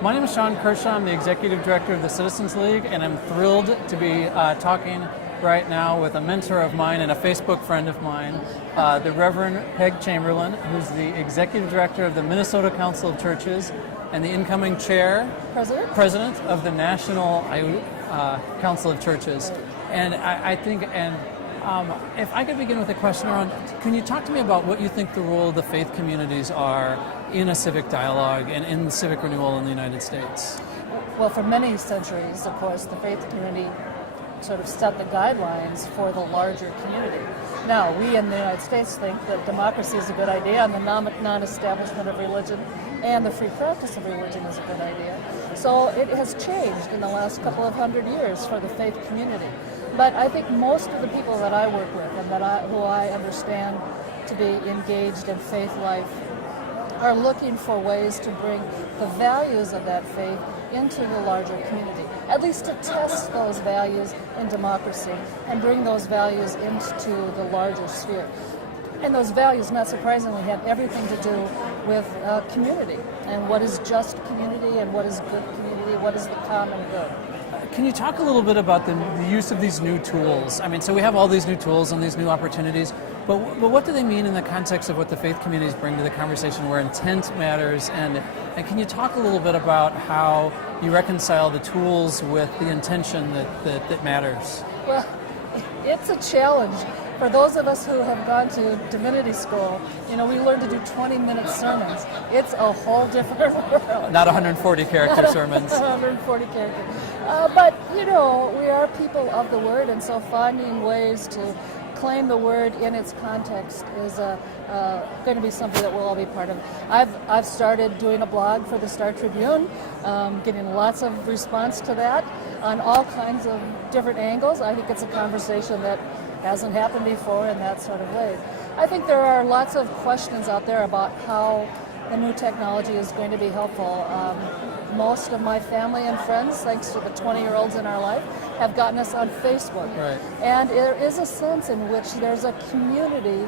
My name is Sean Kershaw. I'm the Executive Director of the Citizens League, and I'm thrilled to be talking right now with a mentor of mine and a Facebook friend of mine, the Reverend Peg Chamberlain, who's the Executive Director of the Minnesota Council of Churches and the incoming President of the National Council of Churches. And I think, if I could begin with a question around, can you talk to me about what you think the role of the faith communities are in a civic dialogue and in civic renewal in the United States? Well, for many centuries, of course, the faith community sort of set the guidelines for the larger community. Now, we in the United States think that democracy is a good idea and the non-establishment of religion and the free practice of religion is a good idea. So it has changed in the last couple of hundred years for the faith community. But I think most of the people that I work with and who I understand to be engaged in faith life are looking for ways to bring the values of that faith into the larger community, at least to test those values in democracy and bring those values into the larger sphere. And those values, not surprisingly, have everything to do with community and what is just community and what is good community, what is the common good. Can you talk a little bit about the use of these new tools? I mean, so we have all these new tools and these new opportunities, but what do they mean in the context of what the faith communities bring to the conversation where intent matters? And can you talk a little bit about how you reconcile the tools with the intention that matters? Well, it's a challenge. For those of us who have gone to divinity school, we learn to do 20-minute sermons. It's a whole different world. Not 140-character sermons. 140 characters. But, we are people of the Word, and so finding ways to claim the Word in its context is going to be something that we'll all be part of. I've started doing a blog for the Star Tribune, getting lots of response to that on all kinds of different angles. I think it's a conversation that hasn't happened before in that sort of way. I think there are lots of questions out there about how the new technology is going to be helpful. Most of my family and friends, thanks to the 20-year-olds in our life, have gotten us on Facebook. Right. And there is a sense in which there's a community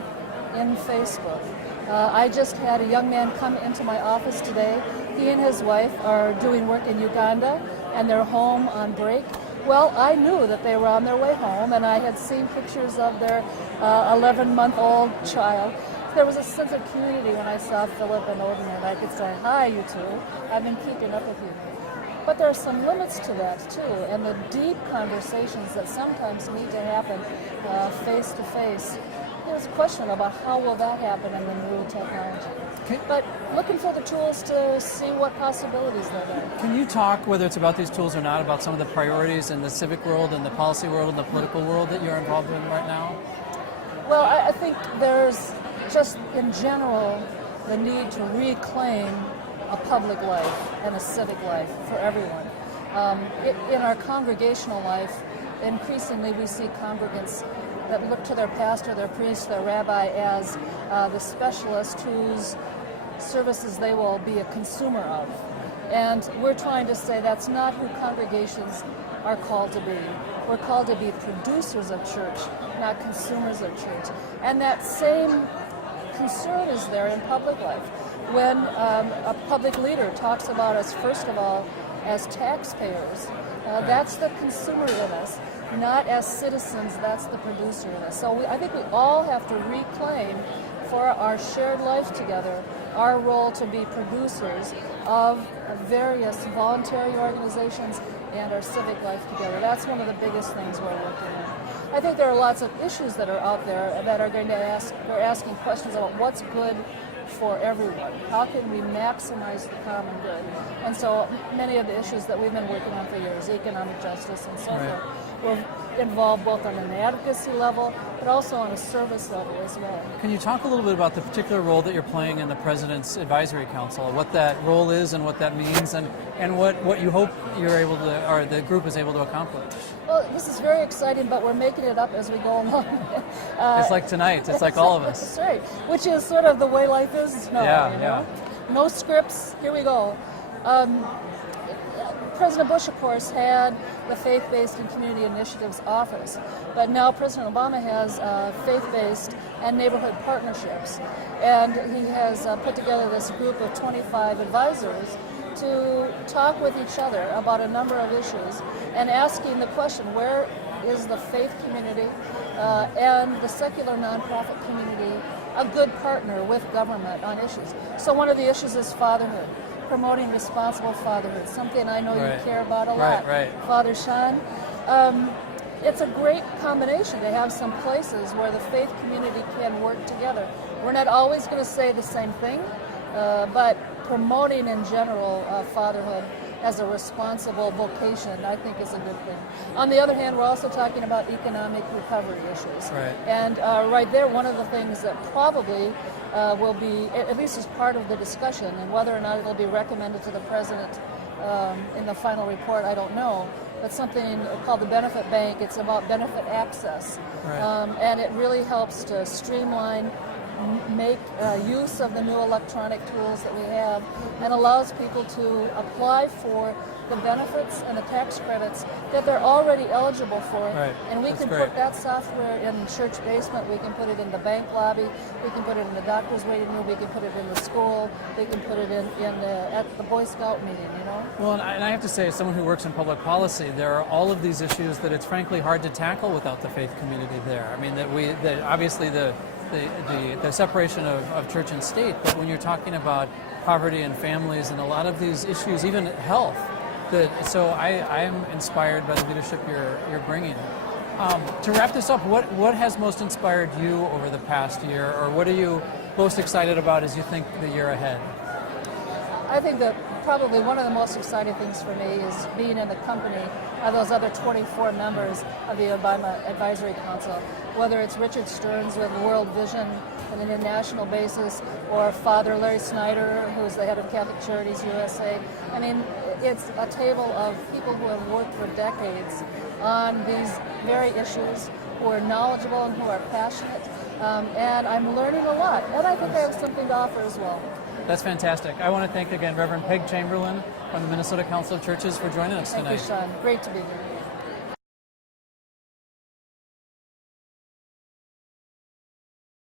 in Facebook. I just had a young man come into my office today. He and his wife are doing work in Uganda, and they're home on break. Well, I knew that they were on their way home, and I had seen pictures of their 11-month-old child. There was a sense of community when I saw Philip and Odin, and I could say, "Hi, you two. I've been keeping up with you." But there are some limits to that, too, and the deep conversations that sometimes need to happen face-to-face. There's a question about how will that happen in the new technology. But looking for the tools to see what possibilities there are. Can you talk, whether it's about these tools or not, about some of the priorities in the civic world and the policy world and the political world that you're involved in right now? Well, I think there's just, in general, the need to reclaim a public life and a civic life for everyone. In our congregational life, increasingly we see congregants that look to their pastor, their priest, their rabbi as the specialist whose services they will be a consumer of. And we're trying to say that's not who congregations are called to be. We're called to be producers of church, not consumers of church. And that same concern is there in public life. When a public leader talks about us, first of all, as taxpayers, that's the consumer in us. Not as citizens, that's the producer in us. So I think we all have to reclaim for our shared life together our role to be producers of various voluntary organizations and our civic life together. That's one of the biggest things we're looking at. I think there are lots of issues that are out there that are going to we're asking questions about what's good for everyone. How can we maximize the common good? And so many of the issues that we've been working on for years, economic justice and so forth, will involve both on an advocacy level, but also on a service level as well. Can you talk a little bit about the particular role that you're playing in the President's Advisory Council, what that role is and what that means, and what you hope you're able to, or the group is able to accomplish? Well, this is very exciting, but we're making it up as we go along. It's like tonight. It's like all of us. That's right, which is sort of the way life is now. Yeah. No scripts. Here we go. President Bush, of course, had the Faith-Based and Community Initiatives Office, but now President Obama has faith-based and neighborhood partnerships, and he has put together this group of 25 advisors to talk with each other about a number of issues and asking the question, where is the faith community and the secular nonprofit community a good partner with government on issues? So one of the issues is fatherhood, promoting responsible fatherhood, something I know you care about a lot. Right. Father Sean, it's a great combination to have some places where the faith community can work together. We're not always going to say the same thing, but promoting in general fatherhood as a responsible vocation, I think, is a good thing. On the other hand, we're also talking about economic recovery issues. Right. And right there, one of the things that probably will be, at least as part of the discussion, and whether or not it'll be recommended to the president in the final report, I don't know, but something called the Benefit Bank. It's about benefit access. Right. And it really helps to streamline, make use of the new electronic tools that we have, and allows people to apply for the benefits and the tax credits that they're already eligible for. Right. And we That's can great. put that software in the church basement, we can put it in the bank lobby, we can put it in the doctor's waiting room, we can put it in the school, we can put it at the Boy Scout meeting, you know? Well, and I have to say, as someone who works in public policy, there are all of these issues that it's frankly hard to tackle without the faith community there. I mean, that obviously the separation of church and state, but when you're talking about poverty and families and a lot of these issues, even health, so I am inspired by the leadership you're bringing. To wrap this up, what has most inspired you over the past year, or what are you most excited about as you think the year ahead? I think that probably one of the most exciting things for me is being in the company of those other 24 members of the Obama Advisory Council, whether it's Richard Stearns with World Vision on an international basis, or Father Larry Snyder, who's the head of Catholic Charities USA. I mean, it's a table of people who have worked for decades on these very issues, who are knowledgeable and who are passionate, and I'm learning a lot, and I think I have something to offer as well. That's fantastic. I want to thank again Reverend Peg Chamberlain from the Minnesota Council of Churches for joining us tonight. Thank you, Sean. Great to be here.